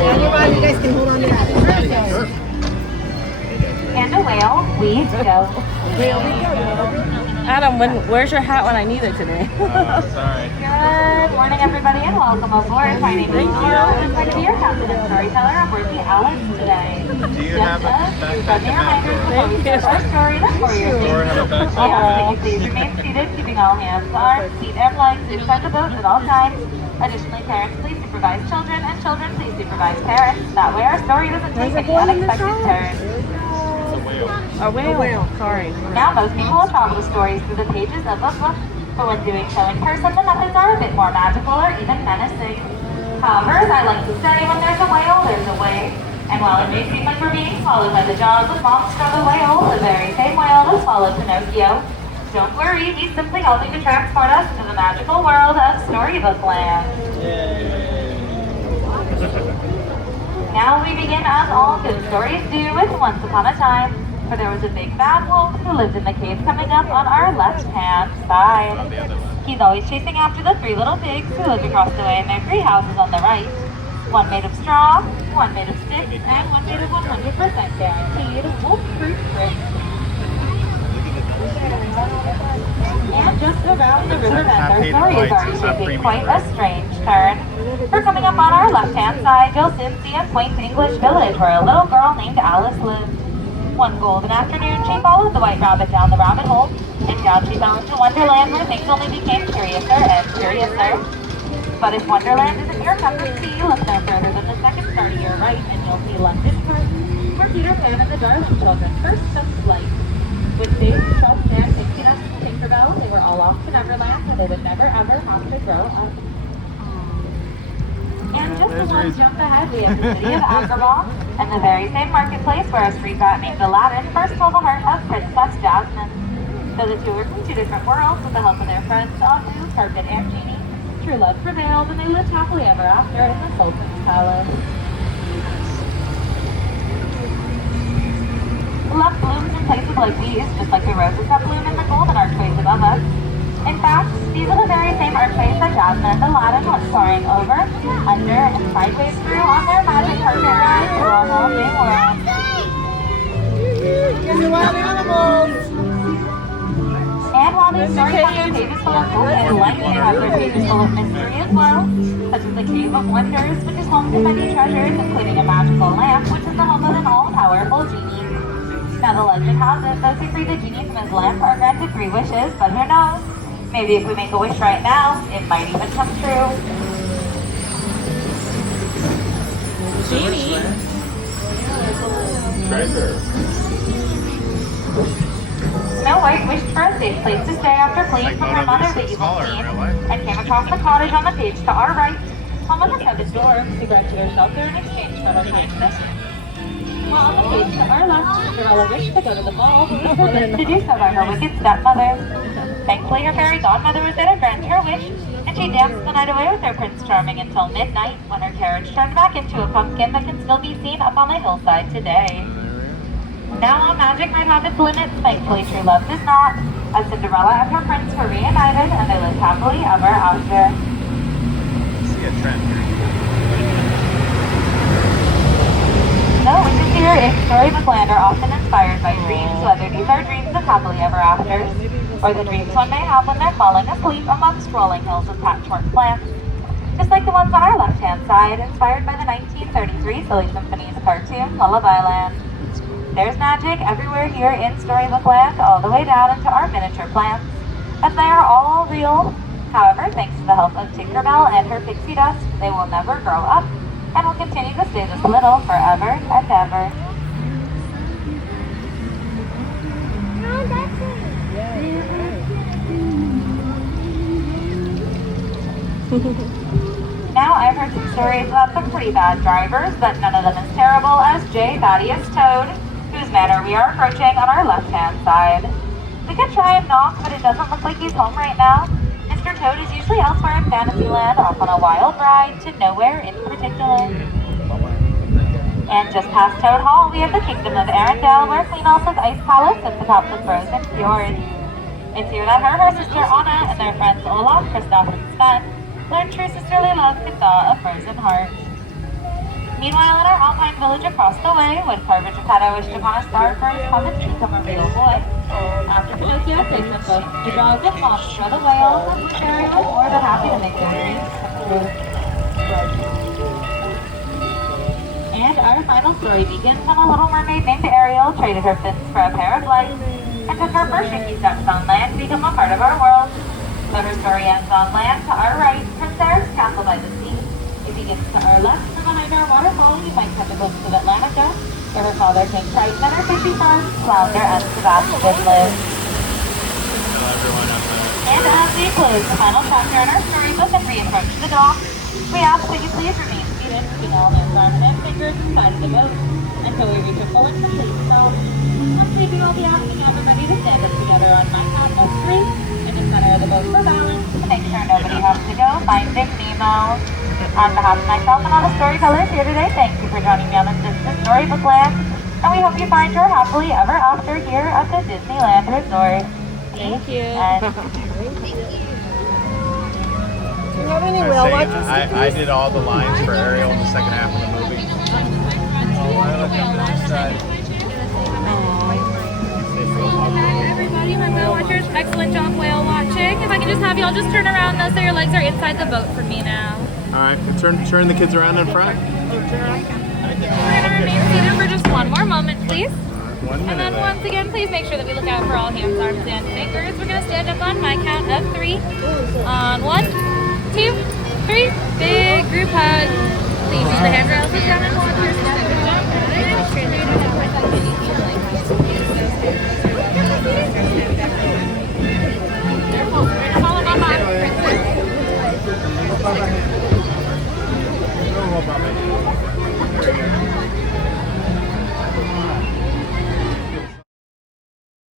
You guys can hold on to that. And a whale, we go. Adam, where's your hat when I need it today? Sorry. Good morning, everybody, and welcome aboard. My name is Laura, and I'm going to be your captain and storyteller aboard the Alice today. Do you have a backpack and map? Before we start our story, that's for your Or have a backpack we ask that and you please remain seated, keeping all hands, arms, feet, and legs inside the boat at all times. Additionally, parents, please supervise children, and children, please supervise parents. That way, our story doesn't take any unexpected turns. A whale. Sorry. Now, most people will travel the stories through the pages of a book, but when doing so in person, the methods are a bit more magical or even menacing. However, as I like to say, when there's a whale, there's a way. And while it may seem like we're being swallowed by the jaws of monster the whale, the very same whale that swallowed Pinocchio, don't worry, he's simply helping to transport us to the magical world of Storybook Land. Now we begin as all good stories do with Once Upon a Time. For there was a big bad wolf who lived in the cave coming up on our left-hand side. He's always chasing after the three little pigs who lived across the way in their three houses on the right. One made of straw, one made of sticks, and one made of 100% guaranteed wolf-proof bricks. And just around the riverbend, our story is already taking quite a strange turn. For coming up on our left-hand side, you'll soon see a quaint English village where a little girl named Alice lived. One golden afternoon, she followed the white rabbit down the rabbit hole, and down she fell into Wonderland, where things only became curiouser and curiouser. But if Wonderland isn't your cup of tea, look no further than the second star to your right, and you'll see London Park, where Peter Pan and the Darling children first took flight. With faith, trust, and pixiness and Tinkerbell, they were all off to Neverland, where they would never ever have to grow up. And just a one jump ahead, we have the city of Agrabah, and the very same marketplace where a street rat named Aladdin first stole the heart of Princess Jasmine. Though the two were from two different worlds, with the help of their friends Abu, Carpet, and Genie, true love prevailed, and they lived happily ever after in the Sultan's palace. Love blooms in places like these, just like the roses that bloom in the golden archways above us. In fact, these are the very same archways that Jasmine and Aladdin went soaring over, under, and sideways through on their magic carpet ride to a whole new world. Here's the wild animals. And while these stories have their pages full of hope and light, they have their pages full of mystery as well, such as the Cave of Wonders, which is home to many treasures, including a magical lamp, which is the home of an all-powerful genie. Now the legend has it, those who free the genie from his lamp are granted 3 wishes, but who knows? Maybe if we make a wish right now, it might even come true. Genie. Treasure. Snow White wished for a safe place to stay after fleeing from her mother, the evil queen, and came across the cottage on the page to our right, home of the 7 dwarfs who granted her shelter in exchange for her kindness. While on the page to our left, Cinderella wished to go to the ball, but was forbidden to do so by her wicked stepmother. Thankfully, her fairy godmother was there to grant her wish, and she danced the night away with her Prince Charming until midnight, when her carriage turned back into a pumpkin that can still be seen up on the hillside today. Now, while magic might have its limits, thankfully true love does not, as Cinderella and her prince were reunited, and they lived happily ever after. See a trend here. No wishes here in Storybook Land are often inspired by dreams, whether these are dreams of happily ever afters, or the dreams one may have when they're falling asleep amongst rolling hills with patchwork plants. Just like the ones on our left-hand side, inspired by the 1933 Silly Symphonies cartoon, Lullaby Land. There's magic everywhere here in Storybook Land, all the way down into our miniature plants, as they are all real. However, thanks to the help of Tinkerbell and her pixie dust, they will never grow up, and will continue to stay this little forever and ever. Now, I've heard some stories about some pretty bad drivers, but none of them as terrible as J. Thaddeus Toad, whose manor we are approaching on our left-hand side. We could try and knock, but it doesn't look like he's home right now. Mr. Toad is usually elsewhere in Fantasyland, off on a wild ride to nowhere in particular. And just past Toad Hall, we have the Kingdom of Arendelle, where Queen Elsa's ice palace sits atop the frozen fjord. It's here that her sister Anna, and their friends Olaf, Kristoff, and Sven learned true sisterly love could thaw a frozen heart. Meanwhile, in our alpine village across the way, when Carver Geppetto wished upon a star first come and become a real boy. After Pinocchio takes them both to dog with Monster the whale, Ariel was more than happy to make their dreams come true. And our final story begins when a little mermaid named Ariel traded her fins for a pair of legs and took her first shaky steps on land to become a part of our world. But her story ends on land to our right, Prince Eric's castle by the sea. It begins to our left, and behind our waterfall you might catch a glimpse of Atlantica, where her father King Triton and her fishy sons, Flounder and Sebastian live. Tell everyone up there. And as we close the final chapter in our storybook and re-approach the dock, we ask that you please remain seated, keeping all hands, arms, and fingers inside the boat until we reach a full and complete stop. Once we do, I'll be asking everybody to stand up together on my count of 3 in the center of the boat for balance to make sure nobody has to go Finding Nemo. On behalf of myself and all the storytellers here today, thank you for joining me on this Disney Storybook Land, and we hope you find your happily ever after here at the Disneyland Resort. Thank you. And Do you have any whale watchers? I did all the lines for Ariel in the second half of the movie. Oh, I look on the side. Hi everybody, my whale watchers. Excellent job whale watching. If I can just have you all just turn around though so your legs are inside the boat for me now. Alright, turn the kids around in front. We're gonna remain seated for just one more moment, please. 1 minute. And then once again, please make sure that we look out for all hands, arms, and fingers. We're gonna stand up on my count of 3. On 1, 2, 3. Big group hug. Please use the handrails to down and hold your Follow Mama. Don't hold on, baby.